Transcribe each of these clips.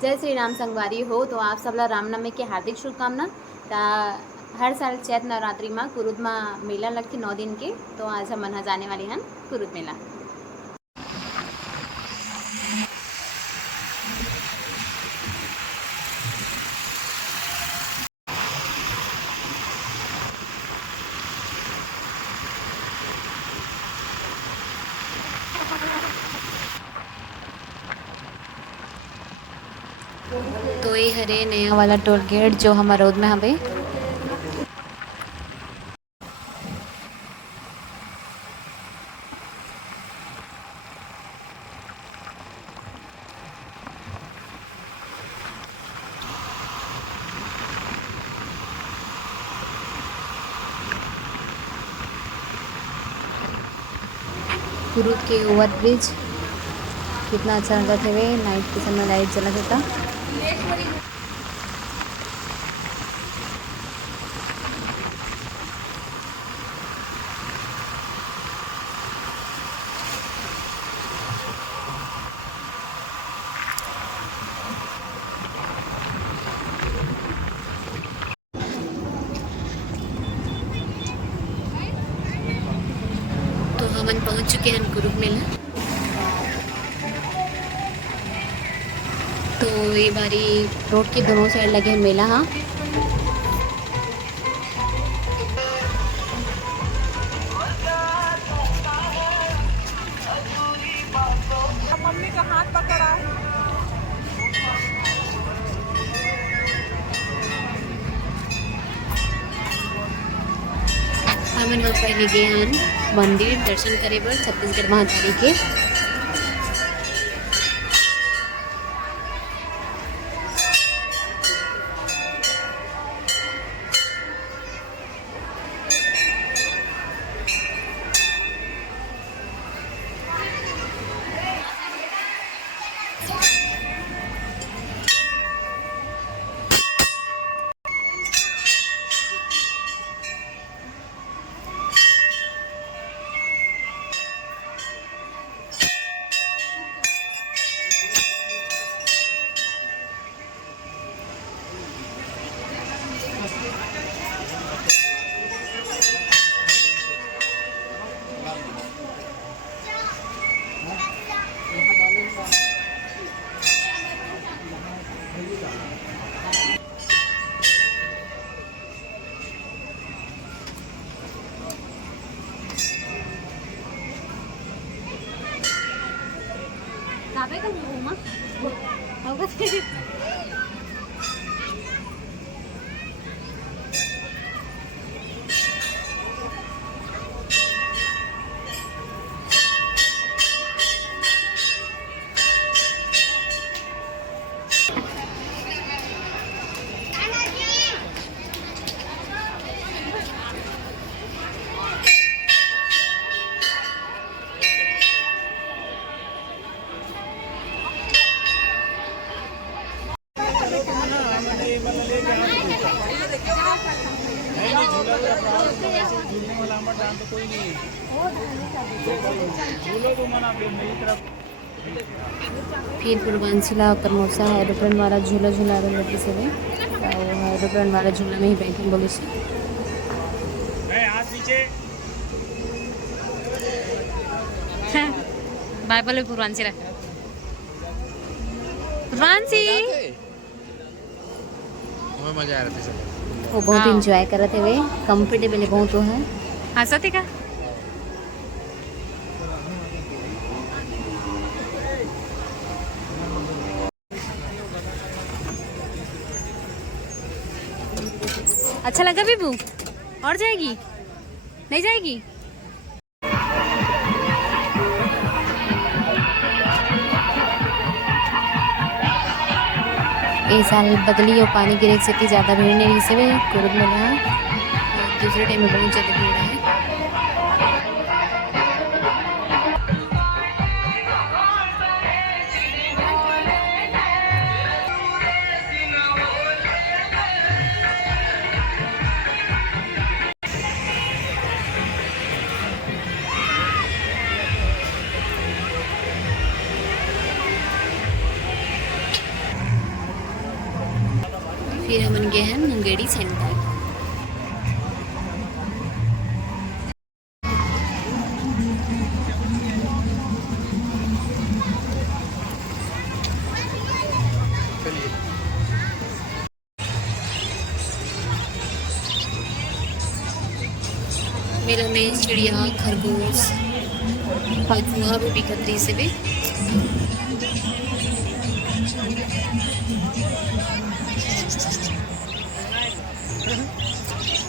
जय श्री राम संगवारी हो तो आप सबला रामनवमी के हार्दिक शुभकामना। ता हर साल चैत नवरात्रि में कुरुद में मेला लगती 9 दिन के, तो आज हम मना जाने वाली हैं कुरुद मेला। तो ये हरे नया वाला टोल गेट जो हमारे रोड में हवे। कुरुद के ओवर ब्रिज कितना अच्छा लगा थे वे, नाइट के समय लाइट जला था। तो हम पहुंच चुके हैं कुरुद मेला। तो ये बारी रोड के दोनों साइड लगे हैं मेला। हाँ, मम्मी का हाथ पकड़ा। हम यहाँ पर लगे हैं मंदिर दर्शन करे बर छत्तीसगढ़ महाकाली के। फिर पूर्वांचला परमोसा है एरोप्लेन वाला झूला झूला लड़की से एरोप्लेन वाला झूला में ही बैठे बोली से। बाय बोले पूर्वांचला पूर्वांची मजा आ रहा था। वो बहुत इंजॉय कर रहे थे वे, कंफर्टेबल बहुत वो है। हंसा थी का? अच्छा लगा बीबू? और जाएगी? नहीं जाएगी? इस साल बदली और पानी गिरे से इतनी ज़्यादा भीड़ नहीं रही से कुरुद मेला। दूसरे टाइम में बहुत ज़्यादा भीड़ है। फिर हम गए हैं मुंगेरी सेंटर। मेला में चिड़िया, खरगोश, पचुआ भी बिकत रही से भी।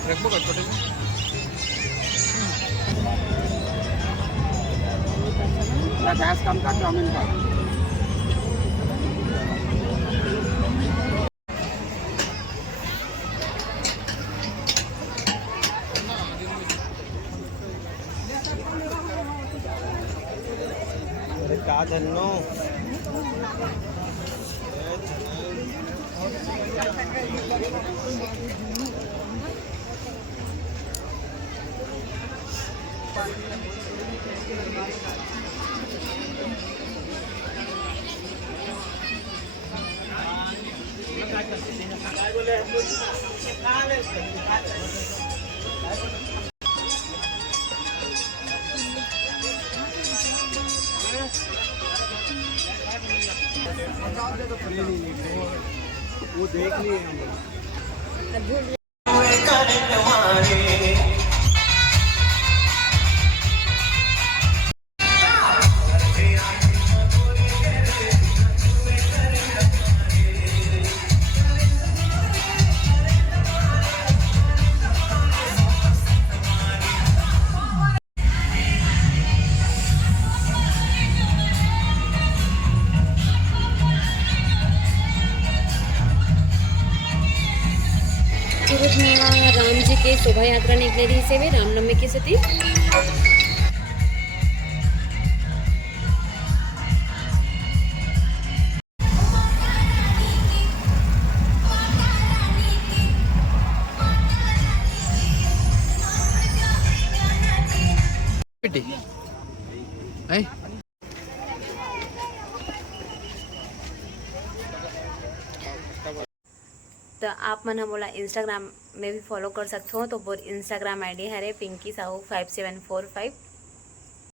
रखो का छोटे से। गैस कम का चाउमीन का अरे का धन्नो वो देख लिए हम लोग। सूरत में राम जी के शोभा यात्रा निकले रही से वे रामनवमी के सती। पिटी आई तो आप मन मोला इंस्टाग्राम में भी फॉलो कर सकते हो। तो वो इंस्टाग्राम आईडी है पिंकी साहू 5745।